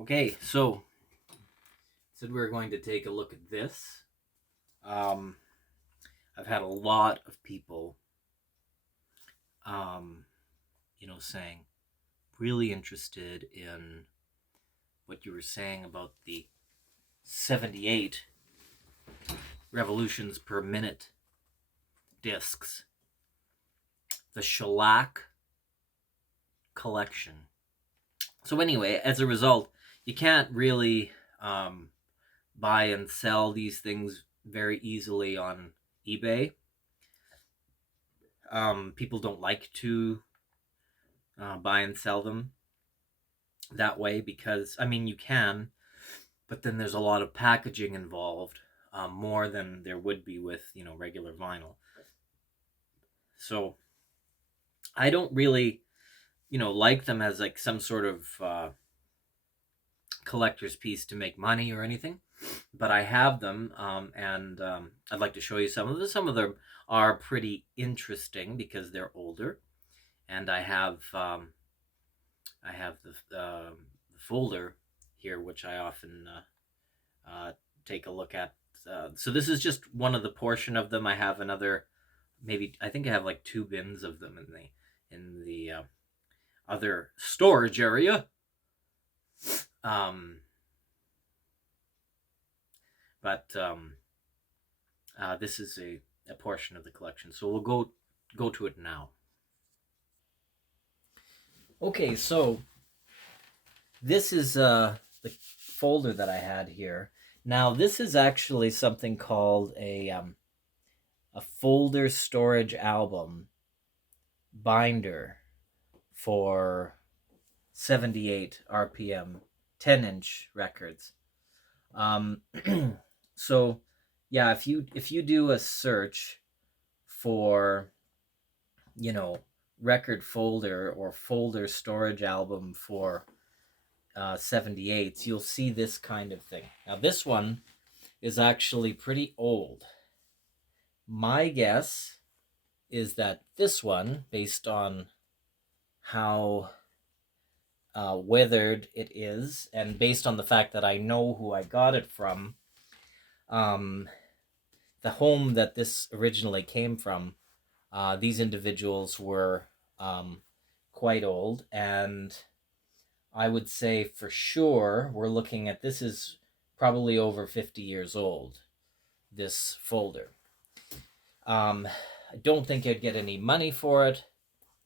Okay, so said we were going to take a look at this. Um, I've had a lot of people, um, saying really interested in what you were saying about the 78 revolutions per minute discs, the shellac collection. So anyway, as a result, you can't really buy and sell these things very easily on eBay. People don't like to buy and sell them that way because, I mean, you can, but then there's a lot of packaging involved, more than there would be with, regular vinyl. So I don't really, like them as like some sort of collector's piece to make money or anything. But I have them, and I'd like to show you some of them. Some of them are pretty interesting because they're older, and I have the folder here, which I often take a look at. So this is just one of the portion of them. I have another, maybe I think I have like two bins of them in the other storage area. Um, but this is a portion of the collection, so we'll go to it now. Okay, so this is the folder that I had here. Now this is actually something called a folder storage album binder for 78 RPM 10-inch records. Um, so yeah, if you do a search for record folder or folder storage album for 78s, you'll see this kind of thing. Now this one is actually pretty old. My guess is that this one, based on how weathered it is, and based on the fact that I know who I got it from, um, the home that this originally came from, these individuals were quite old, and I would say for sure we're looking at, this is probably over 50 years old, this folder. I don't think I'd get any money for it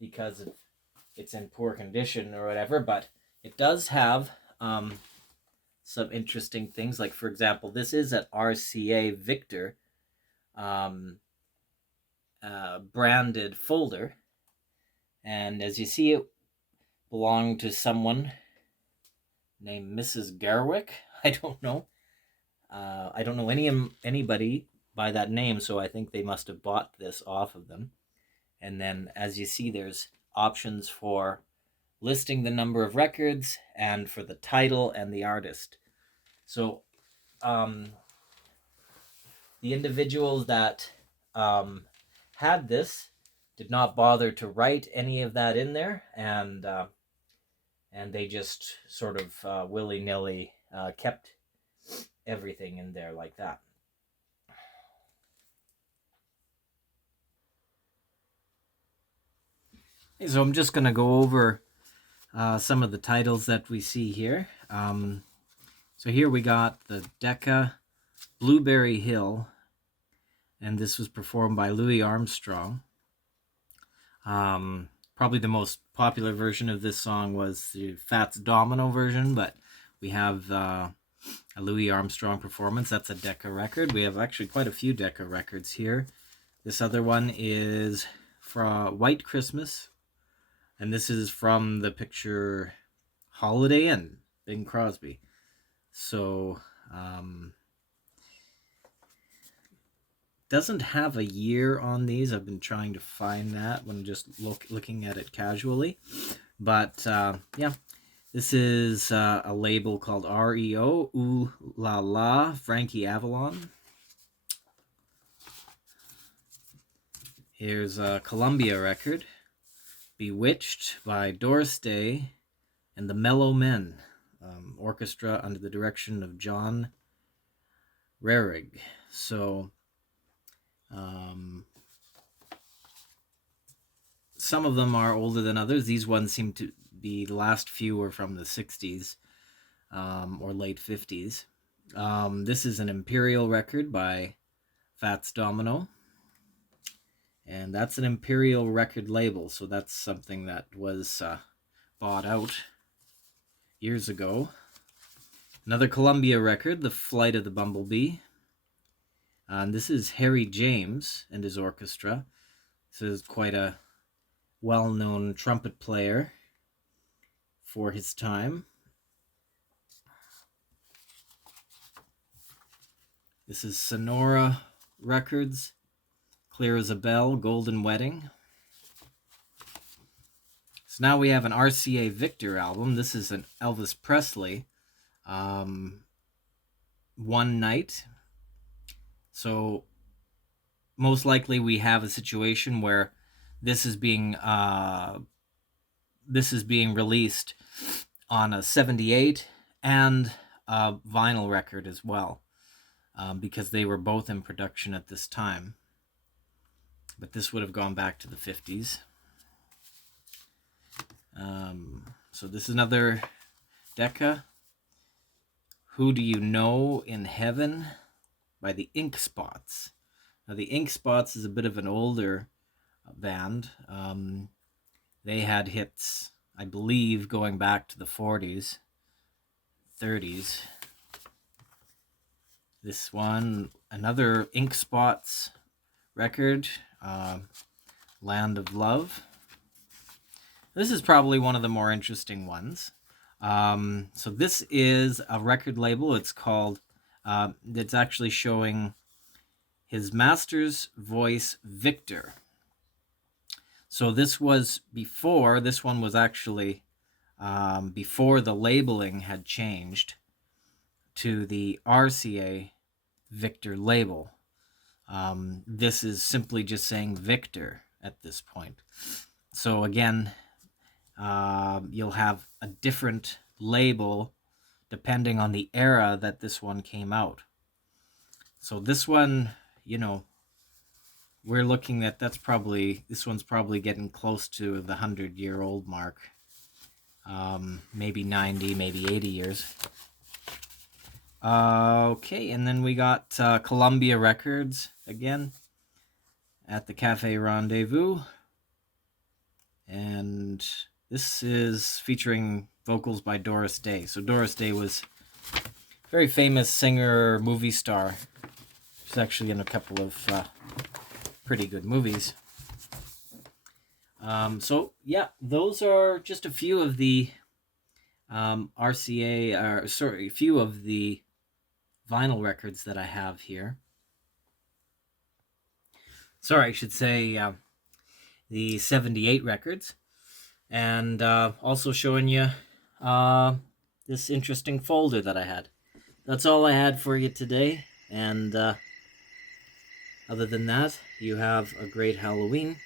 because it's in poor condition or whatever, but it does have some interesting things. Like, for example, this is an RCA Victor um, branded folder. And as you see, it belonged to someone named Mrs. Garwick. I don't know. I don't know anybody by that name, so I think they must have bought this off of them. And then, as you see, there's options for listing the number of records and for the title and the artist. So the individuals that had this did not bother to write any of that in there, and they just sort of willy-nilly kept everything in there like that. So I'm just going to go over some of the titles that we see here. So here we got the Decca Blueberry Hill, and this was performed by Louis Armstrong. Probably the most popular version of this song was the Fats Domino version, but we have a Louis Armstrong performance. That's a Decca record. We have actually quite a few Decca records here. This other one is from White Christmas, and this is from the picture Holiday Inn, Bing Crosby. So doesn't have a year on these. I've been trying to find that when just looking at it casually. But yeah, this is a label called REO, Ooh La La, Frankie Avalon. Here's a Columbia record, Bewitched by Doris Day and the Mellow Men. orchestra under the direction of John Rarig. So some of them are older than others. These ones seem to be, the last few were from the 60s or late 50s. This is an Imperial record by Fats Domino. And that's an Imperial record label, so that's something that was bought out years ago. Another Columbia record, The Flight of the Bumblebee. And this is Harry James and his orchestra. This is quite a well-known trumpet player for his time. This is Sonora Records, Clear as a Bell, Golden Wedding. So now we have an RCA Victor album. This is an Elvis Presley, One Night. So most likely we have a situation where this is being released on a 78 and a vinyl record as well, because they were both in production at this time. But this would have gone back to the 50s. So this is another Decca. Who Do You Know in Heaven by the Ink Spots. Now the Ink Spots is a bit of an older band. They had hits, I believe, going back to the 40s, 30s. This one, another Ink Spots record, Land of Love. This is probably one of the more interesting ones. So this is a record label. It's called, it's actually showing his master's voice, Victor. So this was before, this one was actually before the labeling had changed to the RCA Victor label. This is simply just saying Victor at this point. So again, you'll have a different label depending on the era that this one came out. So this one, you know, we're looking at, this one's probably getting close to the 100-year-old mark. Maybe 90, maybe 80 years. Okay, and then we got Columbia Records again at the Cafe Rendezvous. And this is featuring vocals by Doris Day. So Doris Day was a very famous singer, movie star. She's actually in a couple of pretty good movies. So yeah, those are just a few of the a few of the vinyl records that I have here. Sorry, I should say the 78 records. And also showing you this interesting folder that I had. That's all I had for you today. And other than that, you have a great Halloween.